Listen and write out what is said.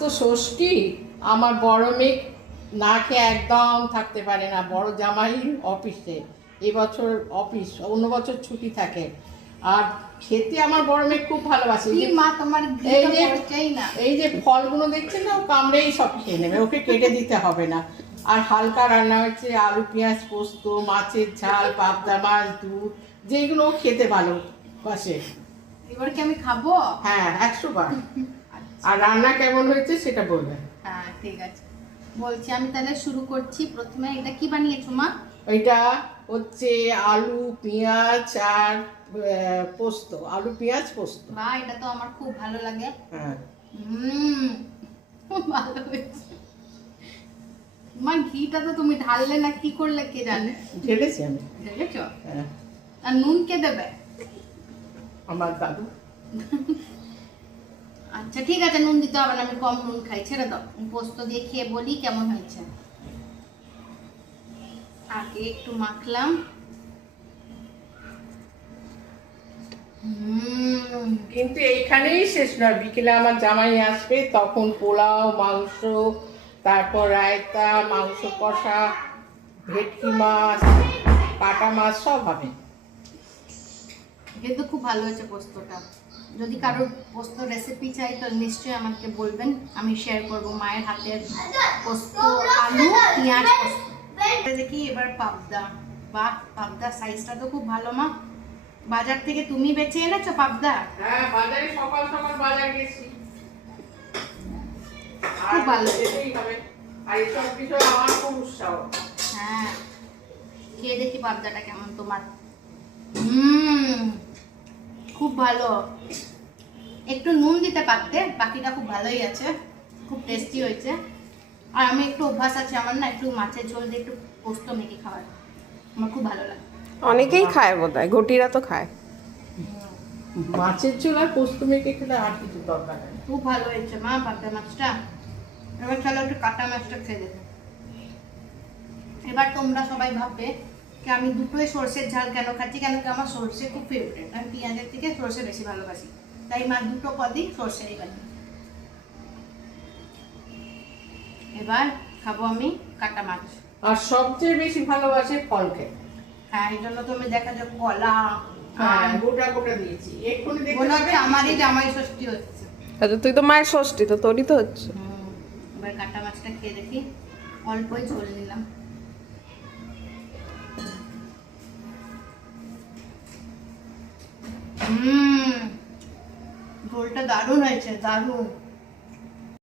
তো ষষ্ঠী, আমার বড় মেয়ে না খেয়ে একদম থাকতে পারে না। বড় জামাই অফিসে, এবছর অফিস, অন্য বছর ছুটি থাকে। আর খেতে আমার বড় মেয়ে খুব ভালোবাসে। মা তোমার এই যে ফলগুলো দেখছেন না, ও কামড়েই সব খেয়ে নেবে, ওকে কেটে দিতে হবে না। আর হালকা রান্না হচ্ছে আলু পেঁয়াজ পোস্ত, মাছের ঝাল, পাবদা মাছ, দুধ, যেগুলো ও খেতে ভালোবাসে। এবার কি আমি খাবো? হ্যাঁ, 100 বার। আর রান্না কেমন হয়েছে সেটা বলবেন। হ্যাঁ ঠিক আছে, বলছি আমি তাহলে শুরু করছি। প্রথমে এটা কি বানিয়েছো মা? এটা হচ্ছে আলু পেঁয়াজ আর পোস্ত, আলু পেঁয়াজ পোস্ত। বা এটা তো আমার খুব ভালো লাগে। হ্যাঁ, খুব ভালো হয়েছে। মা ঘিটা তো তুমি ঢাললে না, কি করলে কে জানে? ঢেলেছি আমি। ঢেলেছো? হ্যাঁ, আর নুন কে দেবে? আমার দাদু। আচ্ছা ঠিক আছে, নুন দিতে হবে না, আমি কম নুন খাই, ছেড়ে দাও। পোস্ত দিয়ে খেয়ে বলি কেমন হয়েছে। আগে একটু মাখলাম। কিন্তু এইখানেই শেষ নয়, বিকেলে আমার জামাই আসবে, তখন পোলাও, মাংস, তারপর রায়তা, মাংস কষা, ভেটকি মাছ, কাটা মাছ সব হবে। কিন্তু খুব ভালো হয়েছে পোস্তটা। যদি কারোর পোস্ত রেসিপি চাই তো নিশ্চয়ই আমাকে বলবেন, আমি শেয়ার করব মায়ের হাতের পোস্ত, আলু পেঁয়াজ পোস্ত। দেখি এবার পাবদা। বাহ, পাবদা সাইজটা তো খুব ভালো মা। বাজার থেকে তুমি বেছে এনেছো পাবদা? হ্যাঁ, বাজারে সকাল সকাল বাজার গেছি। খুব ভালো। যেতেই হবে। আর এসব বিষয়ে আমার খুব উৎসাহ। হ্যাঁ, খেয়ে দেখি পাবদাটা কেমন তোমার। খুব ভালো। একটু নুন দিতে পারতে, বাকিটা খুব ভালোই আছে, খুব টেস্টি হয়েছে। আর আমি একটু অভ্যাস আছে আমার না, একটু মাছের ঝোল দিয়ে একটু পোস্ত মেখে খাওয়ার, আমার খুব ভালো লাগে। অনেকেই খায় বোধহয়, ঘটিরা তো খায়। মাছের ঝোল আর পোস্ত মেখে খেলে আর কিছু দরকার নেই। খুব ভালো হয়েছে মা পাবদা মাছটা। এবার চলো একটু কাটা মাছটা খেয়ে দেখো। এবার তোমরা সবাই ভাববে যে আমি দুটোই সর্ষের ঝাল কেন খাচ্ছি, কেন কি আমার সর্ষে খুব ফেভারিট, আমি পেঁয়াজের থেকে সর্ষে বেশি ভালোবাসি, তাই মা দুটো পদই সর্ষেরই বানিয়ে। এবার খাবো আমি কাটা মাছ। আর সবচেয়ে বেশি ভালোবাসে ফল খেতে। হ্যাঁ, এই জন্য তুমি দেখা যায় কলা হ্যাঁ, গোটা গোটা দিয়েছি। এক্ষুনি দেখতে মনে হচ্ছে পাবেন। আমারই জামাই ষষ্ঠী হচ্ছে। আচ্ছা, তুই তো মায়ের ষষ্ঠী, তো তোরই তো হচ্ছে। এবার কাটা মাছটা খেয়ে দেখি, অল্পই ঝোল নিলাম। ঝোলটা দারুণ হয়েছে, দারুণ।